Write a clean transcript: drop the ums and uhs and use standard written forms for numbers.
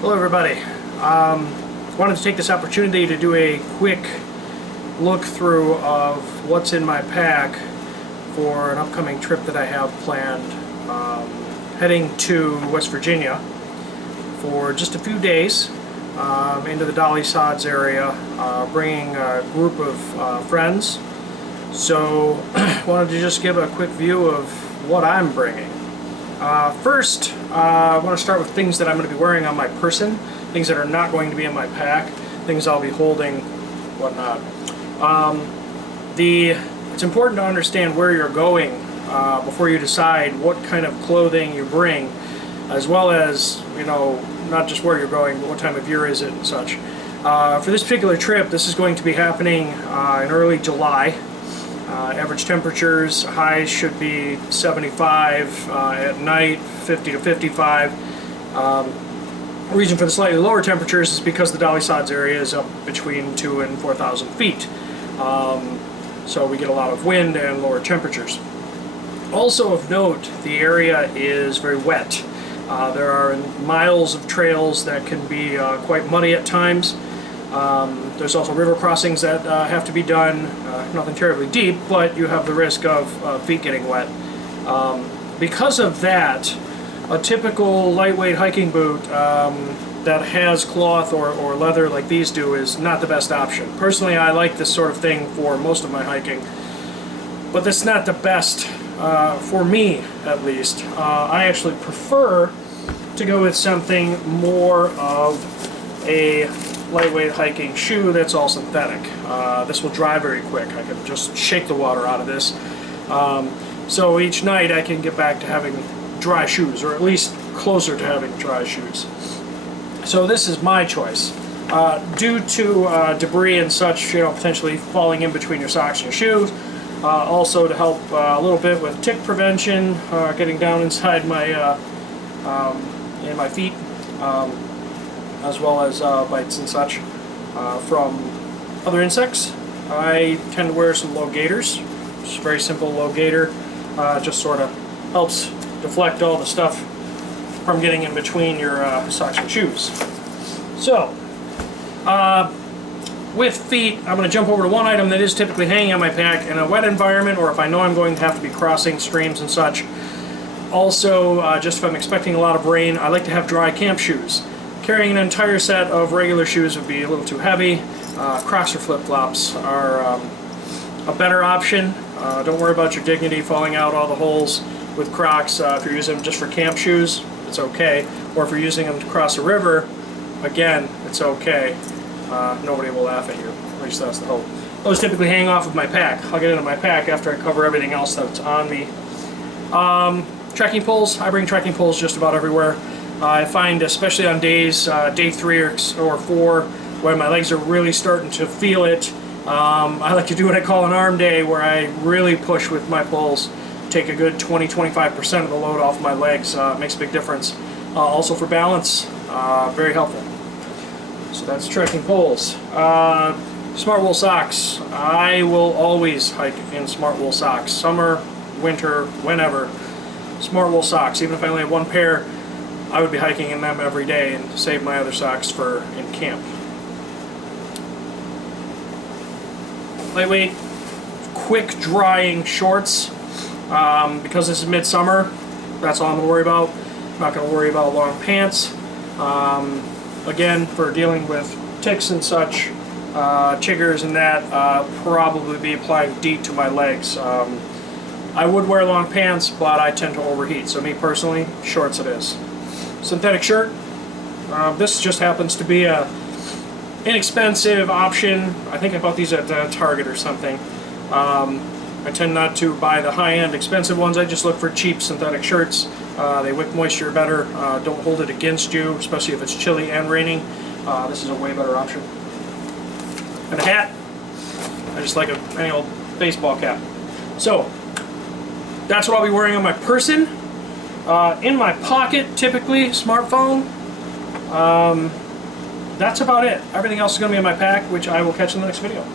Hello everybody. Wanted to take this opportunity to do a quick look through of what's in my pack for an upcoming trip that I have planned. Heading to West Virginia for just a few days into the Dolly Sods area, bringing a group of friends. So wanted to just give a quick view of what I'm bringing. First, I want to start with things that I'm going to be wearing on my person, things that are not going to be in my pack, things I'll be holding, whatnot. It's important to understand where you're going before you decide what kind of clothing you bring, as well as, not just where you're going, but what time of year is it and such. For this particular trip, this is going to be happening in early July. Average temperatures, highs should be 75, at night 50 to 55. The reason for the slightly lower temperatures is because the Dolly Sods area is up between 2,000 and 4,000 feet. So we get a lot of wind and lower temperatures. Also of note, the area is very wet. There are miles of trails that can be quite muddy at times. There's also river crossings that have to be done, nothing terribly deep, but you have the risk of feet getting wet. Because of that, a typical lightweight hiking boot that has cloth or leather like these do is not the best option. Personally, I like this sort of thing for most of my hiking, but that's not the best for me, at least. I actually prefer to go with something more of a lightweight hiking shoe that's all synthetic. This will dry very quick. I can just shake the water out of this. So each night I can get back to having dry shoes, or at least closer to having dry shoes. So this is my choice. Due to debris and such, potentially falling in between your socks and your shoes. Also to help a little bit with tick prevention, getting down inside my feet. As well as bites and such from other insects. I tend to wear some low gaiters. Just a very simple low gaiter. Just sort of helps deflect all the stuff from getting in between your socks and shoes. So, with feet, I'm going to jump over to one item that is typically hanging on my pack in a wet environment, or if I know I'm going to have to be crossing streams and such. Also, just if I'm expecting a lot of rain, I like to have dry camp shoes. Carrying an entire set of regular shoes would be a little too heavy. Crocs or flip-flops are a better option. Don't worry about your dignity falling out all the holes with Crocs. If you're using them just for camp shoes, it's okay. Or if you're using them to cross a river, again, it's okay. Nobody will laugh at you. At least that's the hope. Those typically hang off of my pack. I'll get into my pack after I cover everything else that's on me. Trekking poles. I bring trekking poles just about everywhere. I find, especially on days, day 3 or 4, when my legs are really starting to feel it, I like to do what I call an arm day, where I really push with my poles, take a good 20-25% of the load off my legs. It makes a big difference. Also for balance, very helpful. So that's trekking poles. Smart wool socks. I will always hike in smart wool socks. Summer, winter, whenever. Smart wool socks. Even if I only have one pair, I would be hiking in them every day and save my other socks for in camp. Lightweight, quick drying shorts. Because this is midsummer, that's all I'm going to worry about. I'm not going to worry about long pants. Again, for dealing with ticks and such, chiggers and that, probably be applying DEET to my legs. I would wear long pants, but I tend to overheat. So me personally, shorts it is. Synthetic shirt. This just happens to be a inexpensive option. I think I bought these at Target or something. I tend not to buy the high-end expensive ones. I just look for cheap synthetic shirts. They wick moisture better. Don't hold it against you, especially if it's chilly and raining. This is a way better option. And a hat. I just like any old baseball cap. So that's what I'll be wearing on my person. In my pocket, typically, smartphone. That's about it. Everything else is going to be in my pack, which I will catch in the next video.